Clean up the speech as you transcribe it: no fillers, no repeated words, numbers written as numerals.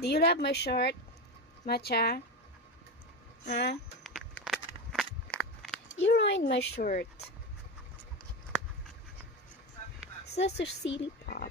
Do you love my shirt, Matcha? Huh? You ruined my shirt. Such a silly pop.